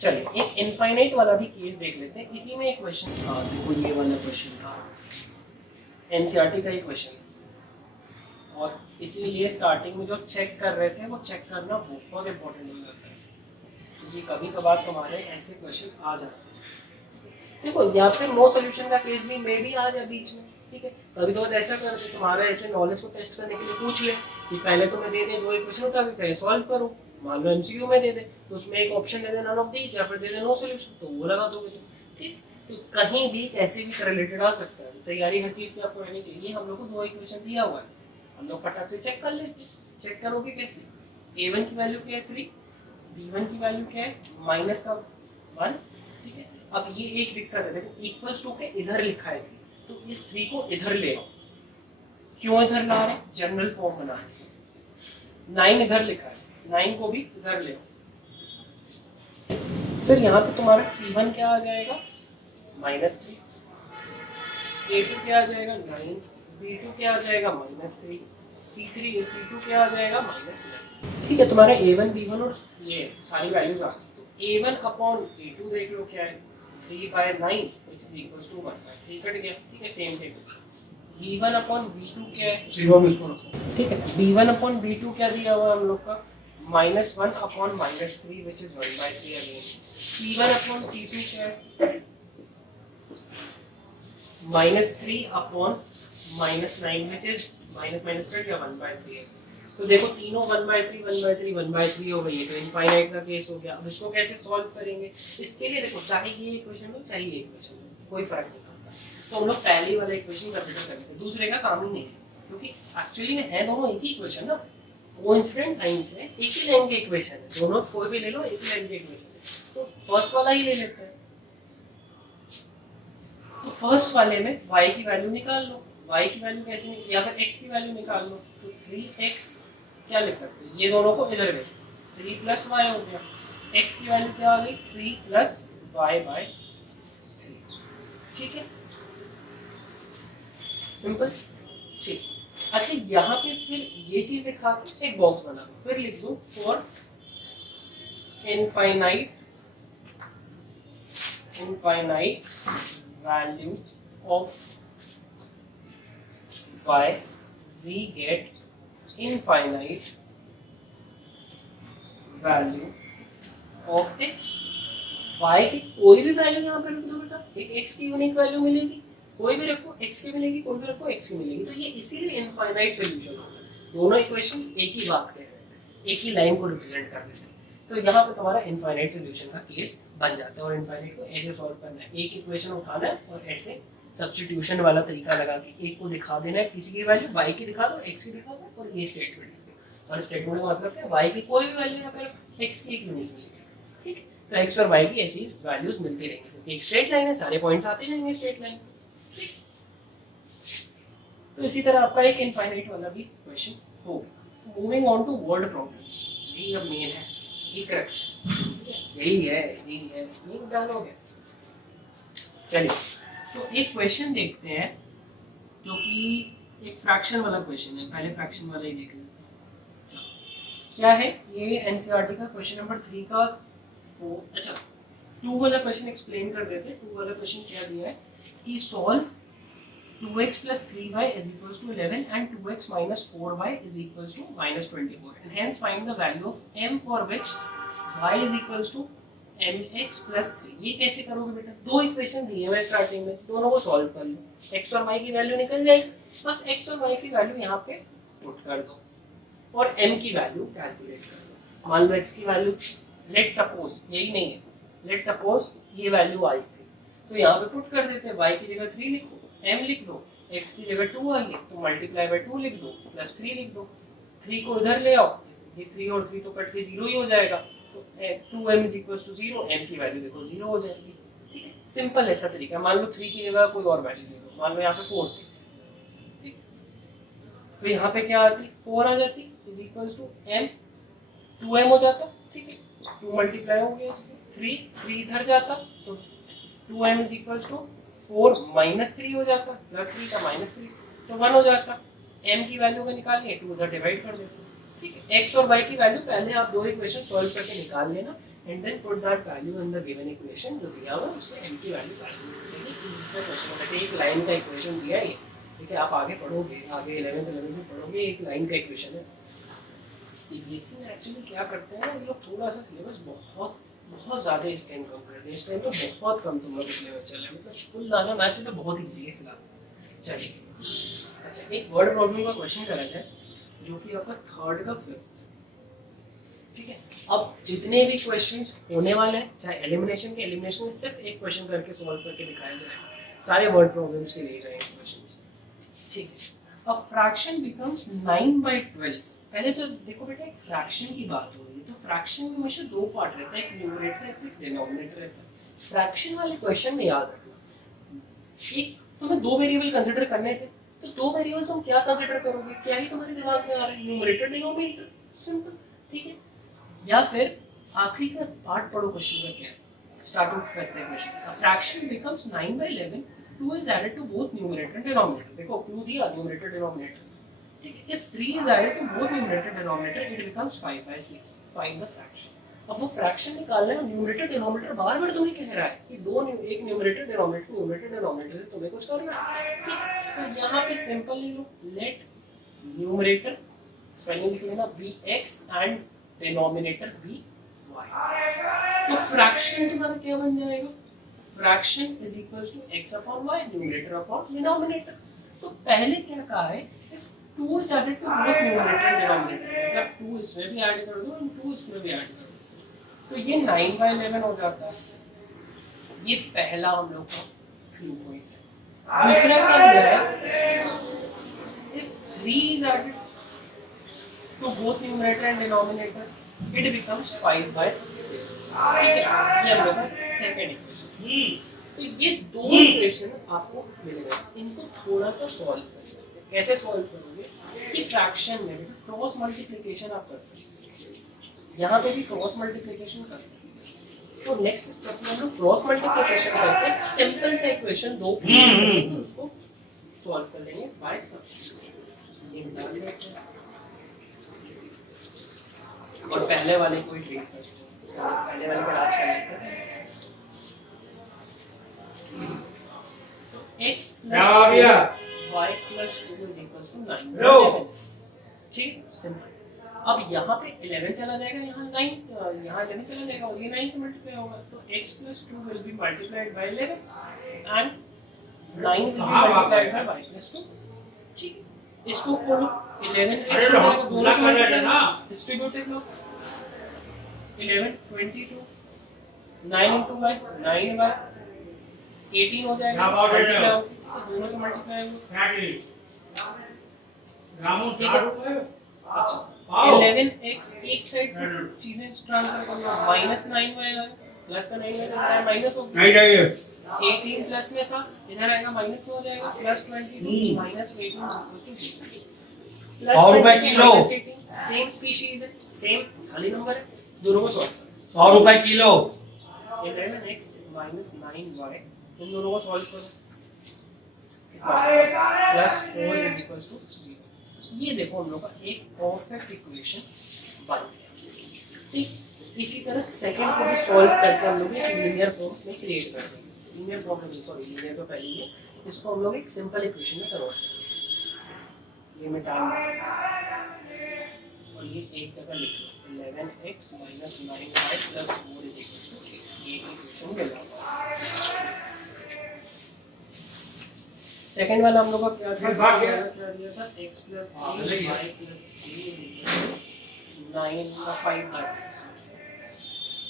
चलिए एक इनफाइनाइट वाला भी केस देख लेते हैं। इसी में एक क्वेश्चन था, देखो ये वाला क्वेश्चन था, एनसीईआरटी का एक क्वेश्चन, और इसीलिए स्टार्टिंग में जो चेक कर रहे थे वो चेक करना बहुत इंपॉर्टेंट हो जाता है, क्योंकि कभी कभार तुम्हारे ऐसे क्वेश्चन आ जाते हैं। देखो या फिर नो सोल्यूशन का केस भी मे भी आ जाए बीच में, ठीक है। कभी कभी ऐसा करते तुम्हारा ऐसे नॉलेज को टेस्ट करने के लिए पूछ ले कि पहले तुम्हें दे दे 2 इक्वेशन उठा के कहे सॉल्व करो, मान लो एमसीक्यू में दे दे तो उसमें एक ऑप्शन दे दे नन ऑफ दीज, या फिर दे दे नो सोल्यूशन, तो वो लगा दोगे तुम, ठीक। तो कहीं भी कैसे भी रिलेटेड आ सकता है, तैयारी हर चीज़ की आपको रहनी चाहिए। हम लोग को 2 इक्वेशन दिया हुआ है, हम लोग फटाक से चेक कर लेते हैं। चेक करोगे कैसे, a1 की वैल्यू क्या है 3, b1 की वैल्यू क्या है -1, ठीक है। अब ये एक दिक्कत है, देखो इक्वल्स टू के इधर लिखा है 3, तो इस 3 को इधर ले आओ। क्यों इधर ला रहे हैं, जनरल फॉर्म बना है। 9 इधर लिखा है, 9 को भी इधर ले आओ। फिर यहाँ पे तुम्हारा c1 क्या आ जाएगा -3, a2 क्या आ जाएगा 9, b2 क्या आ जाएगा -3, c2 क्या आ जाएगा -9, ठीक है। तुम्हारा a1 b1 और ये सारी वैल्यूज आ गई। तो a1/a2 देख लो क्या है 3/9 = 1/3 कट गया, ठीक है। सेम टेबल b1/b2 क्या है, ठीक है। b1/b2 क्या दिया हुआ हम लोग का -1/-3 which is 1/3 again। c1/c2 क्या है -3/-9 which is माइनस कट गया 1/3। तो देखो तीनों 1/3 हो गई है, तो इनफाइनाइट का केस हो गया। अब इसको कैसे सॉल्व करेंगे, इसके लिए देखो चाहे ये इक्वेशन हो चाहे ये इक्वेशन हो, कोई फर्क नहीं पड़ता। तो हम लोग पहली वाला इक्वेशन कंसीडर करते हैं, दूसरे का काम ही नहीं है, क्योंकि एक्चुअली में है दोनों एक ही इक्वेशन ना, कोइंसिडेंट लाइंस है, एक ही लाइन के इक्वेशन है, दोनों कोई भी ले लो एक ही लाइन के इक्वेशन है, तो फर्स्ट वाला ही ले लेते हैं। तो फर्स्ट वाले में y की वैल्यू निकाल लो, y की वैल्यू कैसे निकाल, या फिर x की वैल्यू निकाल लो। तो 3x क्या लिख सकते हैं, ये दोनों को इधर ले 3 + y हो गया, x की वैल्यू क्या आ गई 3 + y/3, ठीक है, सिंपल, ठीक। अच्छा यहाँ पे फिर ये चीज दिखा के एक बॉक्स बना दो, फिर लिख दो for infinite value of y we get infinite value of x। y की कोई भी वैल्यू यहाँ पे रख दो बेटा, एक x की यूनिक वैल्यू मिलेगी, कोई भी रखो x की मिलेगी, कोई भी रखो x की मिलेगी। तो ये इसीलिए इनफाइनाइट सोल्यूशन होगा, दोनों इक्वेशन एक ही बात कर रहे थे, एक ही लाइन को रिप्रेजेंट कर रहे थे। तो यहाँ पे तुम्हारा इनफाइनाइट सोल्यूशन का केस बन जाता है। और इनफाइनाइट को ऐसे सॉल्व करना है, एक इक्वेशन उठाना है और ऐसे सब्स्टिट्यूशन वाला तरीका लगा के एक को दिखा देना है, किसी की वैल्यू y की दिखा दो, x की दिखा दो, और ये स्टेटमेंट लिख दो। और स्टेटमेंट का मतलब क्या, y की कोई भी वैल्यू यहाँ पे x की एक यूनिक मिलेगी, ठीक। तो x और y की ऐसी वैल्यूज मिलती रहेंगी, क्योंकि एक स्ट्रेट लाइन है, सारे पॉइंट्स आते जाएंगे स्ट्रेट लाइन, ठीक। तो इसी तरह आपका एक इनफाइनाइट वाला भी क्वेश्चन होगा। Moving on to word problems, यही अब मेन है, यही है डन हो गया। चलिए तो एक क्वेश्चन देखते हैं जो कि एक फ्रैक्शन वाला क्वेश्चन है, पहले फ्रैक्शन वाला ही देख लेते हैं क्या है। ये एनसीईआरटी का क्वेश्चन नंबर 3 का 4, अच्छा 2 वाला क्वेश्चन एक्सप्लेन कर देते हैं। 2 वाला क्वेश्चन क्या दिया है कि solve 2x plus 3y is equals to 11 and 2x minus 4y is equals to minus 24 and hence find the value of m for which y is equals to mx plus 3। ये कैसे करोगे बेटा? दो equation दिए हुए starting में, दोनों को सॉल्व कर लो, x और y की वैल्यू निकल जाएगी, बस x और y की वैल्यू यहाँ पे पुट कर दो और m की वैल्यू कैलकुलेट कर दो। मान लो x की वैल्यू, लेट सपोज यही नहीं है, लेट सपोज ये वैल्यू आई थी तो यहाँ पे पुट कर देते हैं, y की जगह 3 लिखो, m लिख दो, x की जगह 2 आई है तो मल्टीप्लाई बाय 2 लिख दो, प्लस 3 लिख दो, 3 को इधर ले आओ, ये 3 और 3 तो कट के 0 ही हो जाएगा, तो 2m is equals to 0, m की वैल्यू देखो 0 हो जाएगी। ठीक है, सिंपल ऐसा तरीका। मान लो 3 की जगह कोई और वैल्यू ले लो, मान लो यहाँ पे 4 थी, ठीक, तो यहाँ पे क्या आती, 4 आ जाती, is equals to m, 2m हो जाता, ठीक है, 2 मल्टीप्लाई हो गया इससे, 3 इधर जाता तो 2m is equals to 4 minus 3 हो जाता, प्लस 3 का माइनस 3 तो 1 हो जाता, m की वैल्यू को निकालनी है 2 उधर डिवाइड कर देते हैं। ठीक है, x और y की वैल्यू पहले आप दो इक्वेशन सॉल्व करके निकाल लेना and then put that value in the given equation जो दिया हुआ है उससे m की वैल्यू फाइंड करनी है। वैसे एक लाइन का इक्वेशन दिया है ये, ठीक है, आप आगे पढ़ोगे, आगे 11th में पढ़ोगे, एक लाइन का इक्वेशन है। सीबीएसई में एक्चुअली क्या करते हैं ये लोग, थोड़ा सा सिलेबस बहुत ज़्यादा इस टाइम कम कर दिया, इस टाइम तो बहुत कम तुम लोग सिलेबस चल रहा है, मतलब फुल लाना मैच तो बहुत ईजी है फिलहाल। चलिए, अच्छा एक वर्ड प्रॉब्लम का क्वेश्चन करा जाए जो कि आपका 3rd का 5th, ठीक है। अब जितने भी क्वेश्चंस होने वाले हैं, चाहे एलिमिनेशन में सिर्फ एक क्वेश्चन करके सॉल्व करके दिखाया जाएगा, सारे वर्ड प्रॉब्लम्स के लिए जाएंगे क्वेश्चंस, ठीक है। अब फ्रैक्शन बिकम्स 9/12। पहले तो देखो बेटा, एक फ्रैक्शन की बात हो रही है तो फ्रैक्शन में हमेशा दो पार्ट रहता है, एक न्यूमरेटर रहता है, एक डिनोमिनेटर रहता है। फ्रैक्शन वाले क्वेश्चन में याद रखना, एक तुम्हें दो वेरिएबल कंसीडर करने थे तो दो वेरिएबल तुम क्या कंसीडर करोगे, क्या ही तुम्हारे दिमाग में आ रहा है, न्यूमरेटर डिनोमिनेटर, सिंपल, ठीक है। या फिर आखिरी का पार्ट पढ़ो क्वेश्चन का क्या है, स्टार्टिंग से करते हैं question. A fraction becomes 9/11 if 2 is added to both numerator and denominator। देखो क्लू दिया, न्यूमरेटर डिनोमिनेटर, ठीक है। if 3 is added to both numerator and denominator it becomes 5/6। find the fraction। अब वो फ्रैक्शन निकालना है, न्यूमरेटर डिनोमिनेटर बार बार तुम्हें कह रहा है कि एक न्यूमरेटर डिनोमिनेटर से तुम्हें कुछ करना है, ठीक है। तो यहाँ पे सिंपल ले लो, लेट न्यूमरेटर स्पेलिंग लिख लेना bx एंड डिनोमिनेटर by। तो फ्रैक्शन तुम्हारा क्या बन जाएगा, fraction is equals to x upon y, numerator upon denominator. तो पहले क्या कहा है, 2 is added to both numerator and denominator, मतलब 2 इसमें भी ऐड कर दो और 2 इसमें भी ऐड कर दो, तो ये 9/11 हो जाता है। ये पहला हम लोग का क्लू पॉइंट है। दूसरा क्या दिया है, if 3 is added to both numerator and denominator it becomes 5/6, ठीक है। ये हम लोग का सेकंड इक्वेशन। तो ये दो इक्वेशन आपको मिलेगा, इनको थोड़ा सा सॉल्व करना है। कैसे सॉल्व करोगे कि फ्रैक्शन में क्रॉस मल्टीप्लिकेशन आप कर सकते हैं, यहाँ पे भी क्रॉस मल्टीप्लिकेशन कर सकते हैं। तो नेक्स्ट स्टेप में हम लोग क्रॉस मल्टीप्लिकेशन करके एक सिंपल सा इक्वेशन दो उसको सॉल्व कर लेंगे बाय सब्स्टिट्यूशन। ये निकाल लेते हैं और पहले वाले को ट्रीट करते हैं, पहले वाले पर आज कर लेते हैं। x plus y plus 2 is equals to 9/11, ठीक, सिंपल। अब यहाँ पे 11 चला जाएगा, यहाँ 9, यहाँ 11 चला जाएगा और ये 9 से मल्टीप्लाई होगा, तो x plus 2 will be multiplied by 11 and 9 will be multiplied by y plus 2, ठीक। इसको खोलो, 11x हो जाएगा, दोनों से मल्टीप्लाई डिस्ट्रीब्यूटिव लो, 11 22, 9 into y 9y, 18 हो जाएगा, तो दोनों से मल्टीप्लाई होगा, ठीक है। अच्छा 11x एक साइड से चीजें ट्रांसफर कर लो, -9y आएगा, प्लस का 9y का माइनस हो गया, 18 प्लस में था, इधर आएगा माइनस में हो जाएगा, plus 22 minus 18 plus 100 kilo, same species है, सेम खाली नंबर है, दोनों को सॉल्व 100 रुपए किलो। 11x - 9y इन दोनों को सॉल्व करो, +4 इज इक्वल्स टू 0। ये देखो हम लोग का एक परफेक्ट इक्वेशन बन गया, ठीक। इसी तरह सेकंड को भी सॉल्व करके हम लोग एक लीनियर फॉर्म में क्रिएट कर देंगे। लीनियर फॉर्म में, सॉरी लीनियर तो पहले ही है, इसको हम लोग एक सिंपल इक्वेशन में कन्वर्ट करेंगे। लिमिट आर और ये एक जगह लिख लो 11x minus 9y plus 4 is equal to 8। ये इक्वेशन मिल जाएगा। सेकंड वाला हम लोग का क्या दिया था, x plus 3 y plus 3 is equal to 9 का 5 प्लस 6।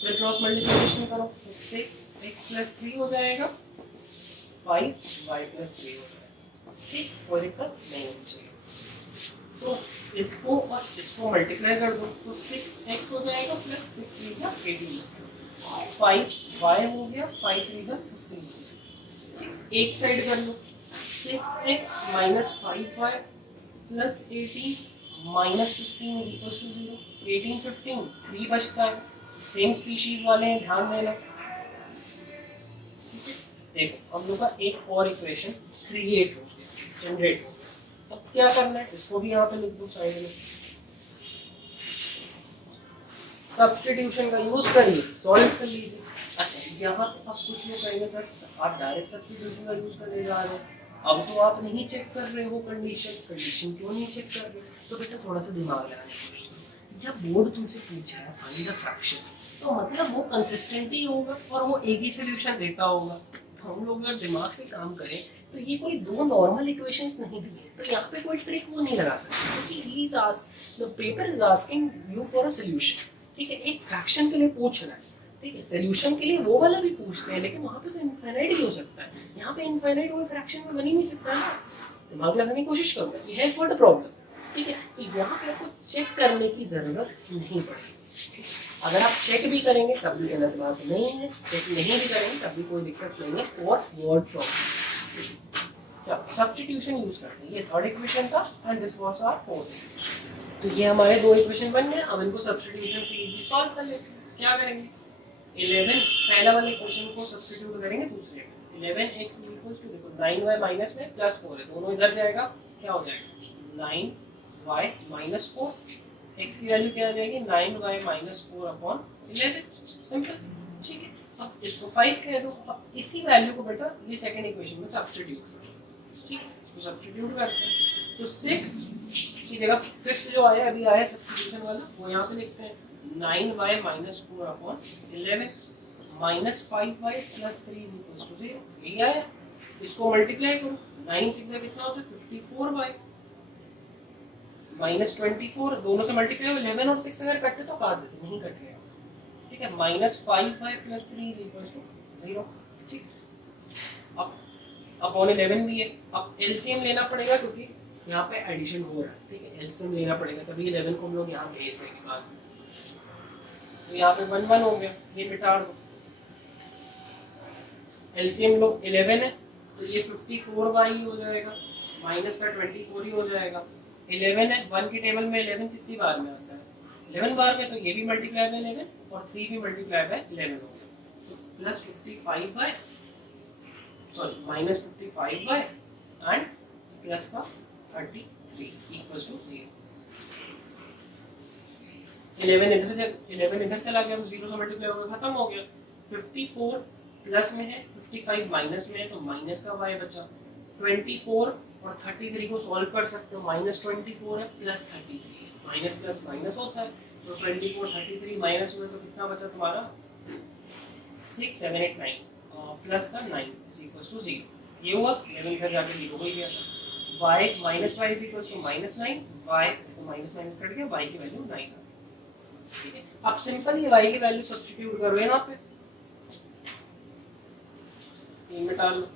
फिर क्रॉस मल्टीप्लिकेशन करो तो 6x प्लस 3 हो जाएगा, 5y प्लस 3 हो जाएगा। ठीक, कोई दिक्कत नहीं होनी चाहिए। तो इसको और इसको मल्टीप्लाई कर दो तो 6x हो जाएगा प्लस 6 3 जा 18, 5y हो गया 5 3 जा 15। ठीक, एक साइड कर लो 6x minus 5y plus 18 minus 15 is equal to 0। 18 15 3 बचता है, सेम स्पीशीज वाले हैं, ध्यान देना। देखो हम लोग का एक और इक्वेशन क्रिएट हो गया, जनरेट हो गया। अब क्या करना है, इसको भी यहाँ पे लिख दो साइड में। सब्स्टिट्यूशन का यूज करिए, सॉल्व कर लीजिए। अच्छा यहाँ पे आप कुछ लोग कहेंगे सर आप डायरेक्ट सब्स्टिट्यूशन का यूज करने जा रहे हो, अब तो आप नहीं चेक कर रहे हो कंडीशन क्यों नहीं चेक कर रहे हो? तो बेटा थोड़ा सा दिमाग लगाने की कोशिश करो। जब बोर्ड तुमसे पूछा है फाइंड द फ्रैक्शन, तो मतलब वो कंसिस्टेंट ही होगा और वो एक ही सोल्यूशन देता होगा। तो हम लोग अगर दिमाग से काम करें तो ये कोई दो नॉर्मल इक्वेशंस नहीं दिए, तो यहाँ पे कोई ट्रिक वो नहीं लगा सकते, क्योंकि the paper is asking you for a solution. ठीक है, एक फ्रैक्शन के लिए पूछ रहा है, ठीक है, सोल्यूशन के लिए वो वाला भी पूछते हैं, लेकिन वहाँ पे तो इनफाइनाइट भी हो सकता है, यहाँ पे इनफाइनाइट कोई फ्रैक्शन में बन ही नहीं सकता ना। दिमाग लगाने की कोशिश करूँगा, ये है फॉर द प्रॉब्लम। ठीक है, तो यहाँ पे आपको चेक करने की जरूरत नहीं पड़ेगी। अगर आप चेक भी करेंगे तब भी गलत बात नहीं है, चेक नहीं भी करेंगे तब भी कोई दिक्कत नहीं है। और वर्ड प्रॉब्लम, चलो सब्स्टिट्यूशन यूज करते हैं। ये थर्ड इक्वेशन था and this was our fourth equation. तो ये हमारे दो इक्वेशन बन गए। अब इनको सब्स्टिट्यूशन से इजीली सॉल्व कर लेते हैं। क्या करेंगे, 11 पहला वाले इक्वेशन को सब्स्टिट्यूट करेंगे दूसरे। 11x इक्वल्स टू, देखो 9y माइनस में प्लस 4 है, दोनों इधर जाएगा, क्या हो जाएगा 9y माइनस 4। x की वैल्यू क्या आ जाएगी 9y माइनस 4 अपॉन 11। सिंपल, ठीक है। अब इसको 5 कह दो। अब इसी वैल्यू को बेटा ये सेकंड इक्वेशन में सब्स्टिट्यूट करो। ठीक है, इसको सब्स्टिट्यूट करते हैं तो 6 की जगह फिफ्थ जो आया अभी आया सब्स्टिट्यूशन वाला, वो यहाँ से लिखते हैं 9y minus 4 upon 11 minus 5y plus 3 is equal to 0। यही आया, इसको मल्टीप्लाई करो, 9 6 से कितना होता है 54y माइनस 24, दोनों से मल्टीप्लाई हो, 11 और 6 अगर कटते तो काट देते, नहीं कट गया। ठीक है, minus 5y plus 3 is equal to 0। ठीक, अब अपॉन 11 भी है। अब एलसीएम लेना पड़ेगा क्योंकि यहाँ पे एडिशन हो रहा है। ठीक है, एलसीएम लेना पड़ेगा, तभी 11 को हम लोग यहाँ भेज देंगे बाद में। तो यहाँ पे 1 1 हो गया, ये मिटा दो। एलसीएम लो, 11 है तो ये 54y हो जाएगा, माइनस का 24 ही हो जाएगा। 11 है, 1 की टेबल में 11 कितनी बार में आता है 11 बार में, तो ये भी मल्टीप्लाई बाय 11 और 3 भी मल्टीप्लाई बाय 11 हो गया। तो plus 55y, sorry minus 55y and plus का 33 इक्वल्स टू 0। 11 इधर चला गया, 0 से मल्टीप्लाई हो गया, खत्म हो गया। 54 प्लस में है, 55 माइनस में है, तो माइनस का y बचा। 24 और 33 को सॉल्व कर सकते हो, माइनस 24 है प्लस 33 है, माइनस प्लस माइनस होता है, तो 24 33 माइनस हुए तो कितना बचा तुम्हारा 6 7 8 9 प्लस का 9 इज इक्वल टू 0। ये हुआ, 11 इधर जाके 0 हो गया। y minus y is equal to minus 9, y तो माइनस माइनस कट गया, y की वैल्यू 9 है। ठीक है, अब सिंपल ये y की वैल्यू सब्स्टिट्यूट करो यहाँ पे, मिटा लो।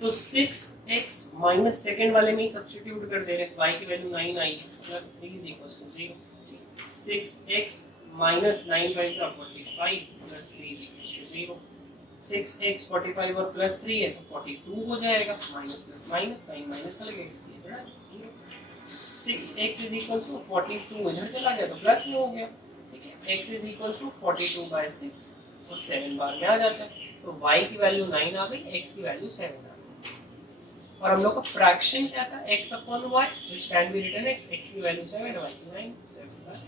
तो 6x माइनस सेकेंड वाले में ही सब्स्टिट्यूट कर दे रहे, y की वैल्यू 9 आई है, plus 3 is equal to 0। 6x minus 9 by 45 plus 3 is equal to 0। 6x 45 और प्लस 3 है तो 42 हो जाएगा, minus plus minus sign minus का लगेगा, 6x इज इक्वल टू 42 इधर चला गया तो प्लस में हो गया। ठीक है, x is equal to 42 by 6 और 7 बार में आ जाता है, तो y की वैल्यू 9 आ गई, x की वैल्यू 7 आ गई। और हम लोग का फ्रैक्शन क्या था x upon y, which can be written x की वैल्यू 7 y की 9, 7 बाय।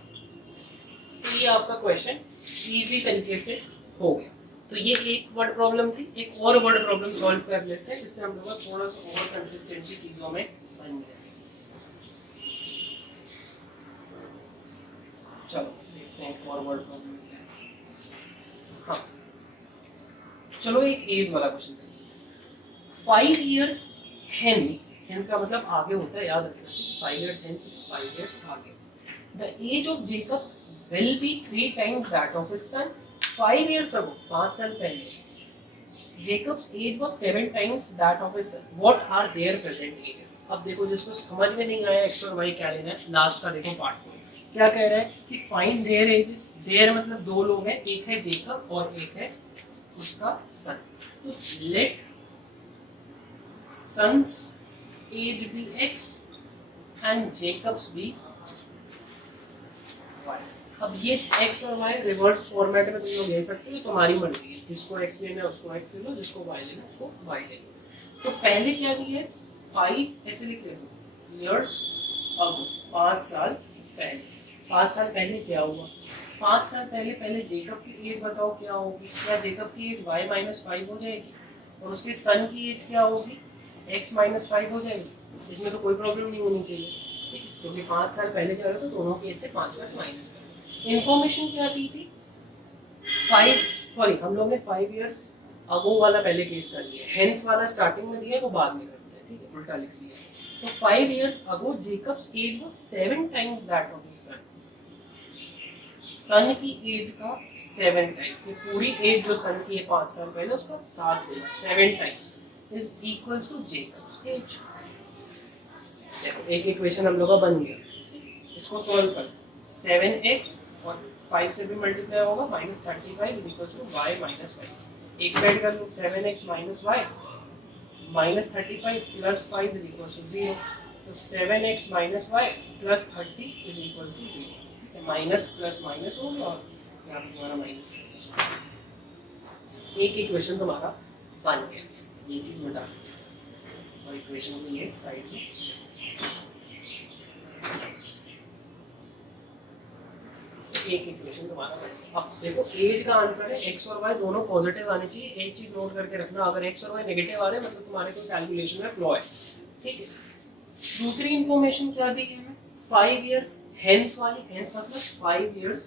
तो ये आपका क्वेश्चन इजी तरीके से हो गया। तो ये एक वर्ड प्रॉब्लम थी। एक और वर्ड प्रॉब्लम सॉल्व कर लेते हैं जिससे हम लोग का थोड़ा सा और कंसिस्टेंसी चीजों में बन जाए। चलो देखते हैं एक और वर्ड प्रॉब्लम क्या है। हाँ चलो एक एज वाला क्वेश्चन करिए। 5 years hence, hence का मतलब आगे होता है, याद रखना। 5 years hence, 5 years आगे। The age of Jacob will be 3 times that of his son. 5 years ago, 5 साल पहले, Jacob's age was 7 times that of his son. What are their present ages? अब देखो जिसको समझ में नहीं आया x और y क्या लेना है, लास्ट का देखो पार्ट में क्या कह रहा है कि फाइंड देयर एजेस। देयर मतलब दो लोग हैं, एक है जेकब और एक है उसका सन। तो let son's age be x and Jacob's be y। अब ये x और y रिवर्स फॉर्मेट में तुम लोग ले सकते हो, तुम्हारी मर्जी है। जिसको x लेना है उसको x ले लो, जिसको y लेना है उसको y ले लो। तो पहले क्या दिया है 5, ऐसे लिख लेते ईयर्स अब 5 साल पहले। 5 साल पहले क्या हुआ, 5 साल पहले पहले जेकब की एज बताओ क्या होगी। क्या जेकब की एज y माइनस 5 हो जाएगी और उसके सन की एज क्या होगी x माइनस 5 हो जाएगी। इसमें तो कोई प्रॉब्लम नहीं होनी चाहिए, क्योंकि 5 साल पहले क्या होगा तो दोनों की एज से 5 माइनस कर। इन्फॉर्मेशन क्या दी थी 5, हम लोग ने 5 years अगो वाला पहले केस कर लिया, हेंस वाला स्टार्टिंग में दिया है वो बाद में करते हैं, ठीक है, उल्टा लिख लिया। तो 5 years ago Jacob's age was 7 times that of his son. Son की एज का 7 टाइम्स, ये पूरी एज जो सन की है 5 साल पहले उसका 7 गुना 7 times is equals to Jacob's age. देखो एक इक्वेशन हम लोग का बन गया, इसको सॉल्व कर 7x और 5 से भी मल्टीप्लाई होगा -35 is equals to y minus 5। एक साइड कर लो 7x minus y -35 plus 5 is equals to 0। तो 7x minus y plus 30 is equals to 0। Minus plus minus हो गया और यहाँ पे तुम्हारा माइनस। एक इक्वेशन तुम्हारा बन गया, ये चीज मिटा और इक्वेशन को ये साइड में। एक इक्वेशन तुम्हारा बन गया। अब देखो एज का आंसर है x और y दोनों पॉजिटिव आने चाहिए। एक चीज नोट करके रखना, अगर x और y नेगेटिव आ रहे हैं मतलब तुम्हारे कोई कैलकुलेशन में फ्लॉ है, ठीक है। दूसरी इंफॉर्मेशन क्या दी है हमें 5 years हेंस वाली, हेंस मतलब 5 years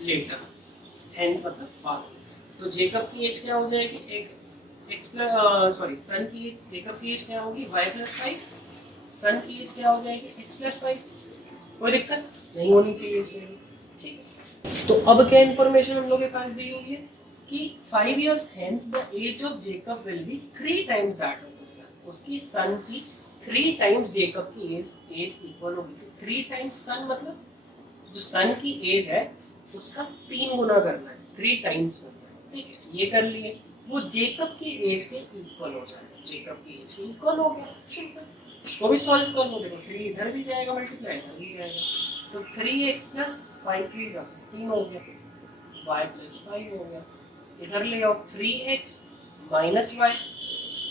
लेटर, हेंस मतलब बाद। तो जेकब की एज क्या हो जाएगी, सन की जेकब की एज क्या होगी y प्लस 5, सन की एज क्या हो जाएगी x प्लस 5। कोई दिक्कत नहीं होनी चाहिए इसमें, ठीक है। तो अब क्या इंफॉर्मेशन हम लोग के पास दी हुई है कि 5 years hence the age of Jacob will be 3 times that of his son। उसकी सन की 3 times जेकब की एज इक्वल होगी। तो 3 times सन मतलब जो सन की एज है उसका 3 गुना करना है, 3 times करना है, ठीक है। ये कर लिए, वो जेकब की एज के इक्वल हो जाएगा, जेकब की एज के इक्वल हो गया, सिंपल। उसको भी सॉल्व कर लो, देखो 3 इधर भी जाएगा मल्टीप्लाई इधर भी जाएगा, तो 3x प्लस 5 3 15 हो गया, y प्लस 5 हो गया। इधर ले आओ 3x minus y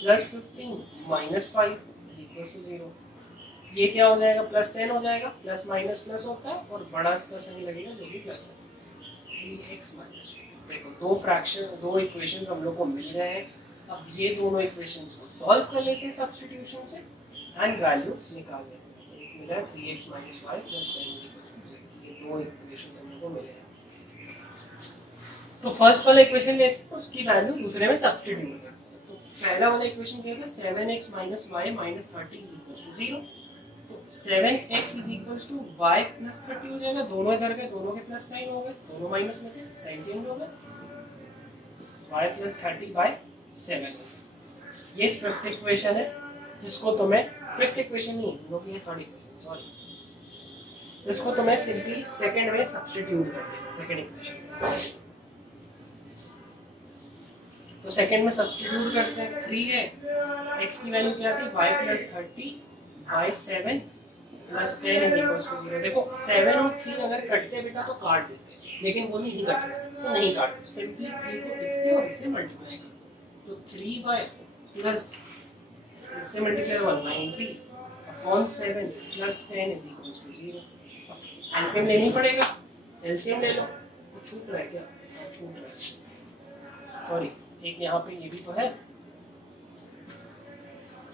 plus 15 minus 5 is equal to 0। ये क्या हो जाएगा प्लस 10 हो जाएगा, प्लस माइनस प्लस होता है और बड़ा इसका साइन लगेगा जो कि प्लस है। 3x माइनस, देखो दो फ्रैक्शन, दो इक्वेशंस हम लोग को मिल गए हैं। अब ये दोनों इक्वेशंस को सॉल्व कर लेते हैं सब्स्टिट्यूशन से एंड वैल्यू निकाल लेते हैं। एक मिला है 3x minus y plus 10 is equal to 0। ये दो इक्वेशन हम लोग को मिले हैं। तो फर्स्ट वाला इक्वेशन लेते हैं, उसकी वैल्यू दूसरे में सब्स्टिट्यूट करते हैं। तो पहला वाला इक्वेशन क्या है 7x minus y minus 30 is equal to 0। तो 7x is equal to y plus 30 हो जाएगा, दोनों इधर गए, दोनों के प्लस साइन हो गए, दोनों माइनस में थे साइन चेंज हो गए, y प्लस 30 बाय 7। ये फिफ्थ इक्वेशन है जिसको तुम्हें, फिफ्थ इक्वेशन नहीं लोग, ये थर्ड इक्वेशन सॉरी, इसको तुम्हें सिंपली सेकंड में सब्स्टिट्यूट कर देना, सेकंड इक्वेशन। तो सेकंड में सब्स्टिट्यूट करते हैं, 3 है, x की वैल्यू क्या थी y plus 30 by 7 plus 10 is equal to 0। देखो 7 और 3 अगर कटते बेटा तो काट देते, लेकिन वो नहीं कट रहे तो नहीं काटो, सिंपली 3 को इससे और इससे मल्टीप्लाई करो। तो 3 बाय प्लस इससे मल्टीप्लाई हुआ 90 upon 7 plus 10 is equal to 0। अब एलसीएम लेनी पड़ेगा, एलसीएम ले लो। कुछ छूट रहा है क्या? छूट रहा है, सॉरी, एक यहाँ पे ये भी तो है,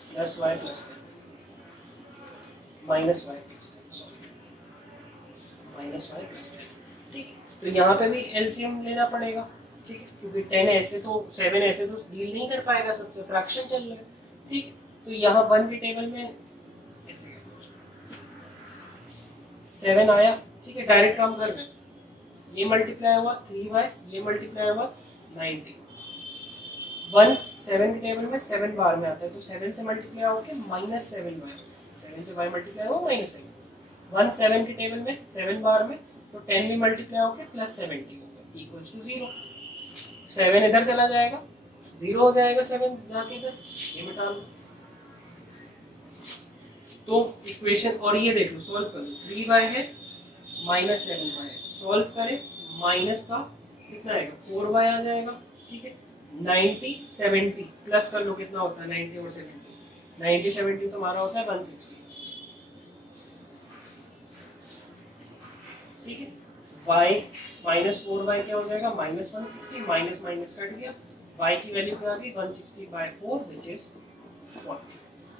plus y plus 10 minus y plus 10, sorry minus y plus 10, ठीक है। तो यहाँ पे भी एलसीएम लेना पड़ेगा, ठीक है, क्योंकि 10 ऐसे तो 7 ऐसे तो डील नहीं कर पाएगा, सबसे फ्रैक्शन चल रहा है, ठीक है। तो यहाँ 1 के टेबल में ऐसे 7 आया, ठीक है, डायरेक्ट काम कर रहे हैं, ये मल्टीप्लाई हुआ 3y, ये मल्टीप्लाई हुआ 90, 1 7 के टेबल में 7 बार में आता है, तो 7 से मल्टीप्लाई होकर -7y, 7 से y मल्टीप्लाई हुआ -7, 1 7 के टेबल में 7 बार में, तो 10 में मल्टीप्लाई होकर +70 इक्वल्स टू 0, 7 इधर चला जाएगा, 0 हो जाएगा, 7 जाके इधर, ये मिटा लो। तो इक्वेशन, और ये देख लो, सॉल्व कर लो, 3y है -7y है, सॉल्व करें, माइनस का कितना आएगा 4y आ जाएगा, ठीक है। 90 70 प्लस कर लो, कितना होता है 90 और 70, 90 70 तुम्हारा होता है 160, ठीक है। y -4y क्या हो जाएगा -160, माइनस माइनस कट गया, y की वैल्यू क्या आ गई 160/4 विच इज 40।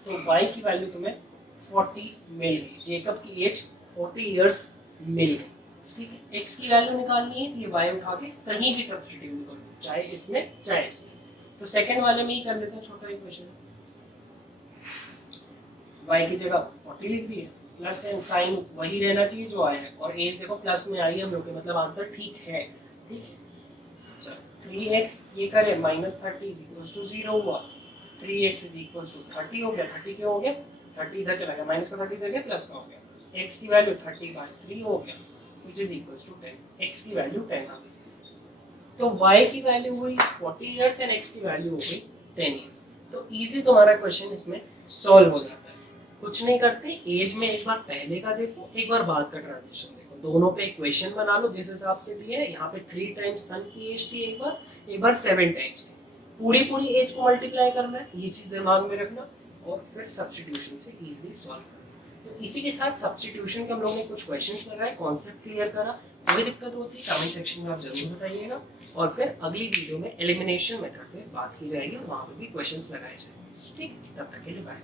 तो y की वैल्यू तुम्हें 40 मिल गई, जेकब की एज 40 इयर्स मिल गई, ठीक है। x की वैल्यू निकालनी है, ये y उठा के कहीं भी सब्स्टिट्यूट कर लो, चाहे इसमें चाहे इसमें। तो सेकंड वाले में ही कर लेते हैं, छोटा इक्वेशन, y की जगह 40 लिख दिए, प्लस 10, साइन वही रहना चाहिए जो आया है, और एज देखो प्लस में आई है हम लोग के, मतलब आंसर ठीक है, ठीक है। चलो 3x ये करे -30 = 0 हुआ, 3x = 30 हो गया, 30 क्यों हो गया, 30 इधर चला गया, माइनस का 30 इधर गया, प्लस का हो गया, x की वैल्यू 30/3 हो गया, which is equals to 10, x की वैल्यू 10 आ गई। तो y की वैल्यू हुई 40 इयर्स एंड x की वैल्यू हो गई 10 इयर्स। तो इजीली तुम्हारा क्वेश्चन इसमें सॉल्व हो जाता है। कुछ नहीं करते, एज में एक बार पहले का देखो, एक बार बाद का ट्रांजिशन देखो, दोनों पे इक्वेशन बना लो जिस हिसाब से दिए है। यहाँ पे 3 टाइम्स सन की एज थी, एक बार 7 टाइम्स थी, पूरी एज को मल्टीप्लाई करना है, ये चीज दिमाग में रखना, और फिर सब्स्टिट्यूशन से इजीली सॉल्व करना। तो इसी के साथ सब्स्टिट्यूशन के हम लोगों ने कुछ क्वेश्चंस लगाए, कॉन्सेप्ट क्लियर करा। कोई दिक्कत होती है कमेंट सेक्शन में आप जरूर बताइएगा, और फिर अगली वीडियो में एलिमिनेशन मेथड पे बात की जाएगी, और वहाँ पे भी क्वेश्चंस लगाए जाएंगे, ठीक। तब तक के लिए बाय।